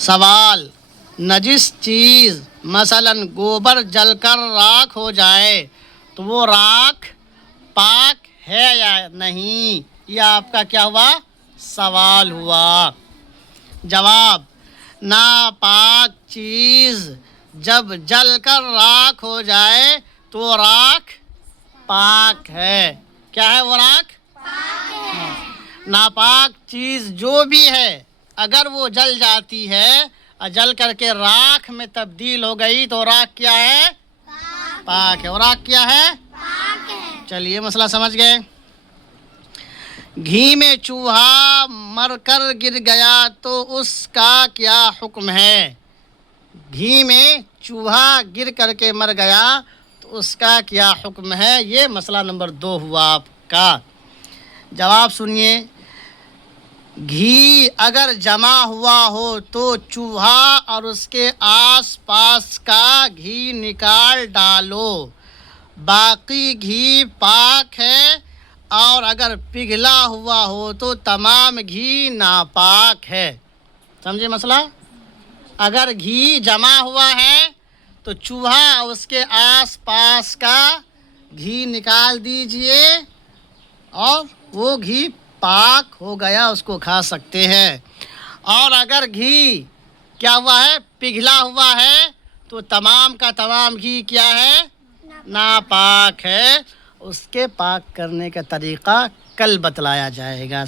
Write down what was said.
سوال، نجس چیز مثلاً گوبر جل کر راکھ ہو جائے تو وہ راکھ پاک ہے یا نہیں؟ یہ آپ کا کیا ہوا؟ سوال ہوا۔ جواب، ناپاک چیز جب جل کر راکھ ہو جائے تو راکھ پاک ہے۔ کیا ہے وہ راکھ؟ ناپاک چیز جو بھی ہے اگر وہ جل جاتی ہے اور جل کر کے راکھ میں تبدیل ہو گئی تو راکھ کیا ہے؟ پاک ہے۔ اور راکھ کیا ہے؟ چلیے مسئلہ سمجھ گئے۔ گھی میں چوہا مر کر گر گیا تو اس کا کیا حکم ہے؟ گھی میں چوہا گر کر کے مر گیا تو اس کا کیا حکم ہے؟ یہ مسئلہ نمبر 2 ہوا آپ کا۔ جواب سنیے، گھی اگر جمع ہوا ہو تو چوہا اور اس کے آس پاس کا گھی نکال ڈالو، باقی گھی پاک ہے، اور اگر پگھلا ہوا ہو تو تمام گھی ناپاک ہے۔ سمجھے مسئلہ؟ اگر گھی جمع ہوا ہے تو چوہا اور اس کے آس پاس کا گھی نکال دیجئے اور وہ گھی پاک ہو گیا، اس کو کھا سکتے ہیں۔ اور اگر گھی کیا ہوا ہے؟ پگھلا ہوا ہے تو تمام کا تمام گھی کیا ہے؟ ناپاک ہے۔ اس کے پاک کرنے کا طریقہ کل بتلایا جائے گا۔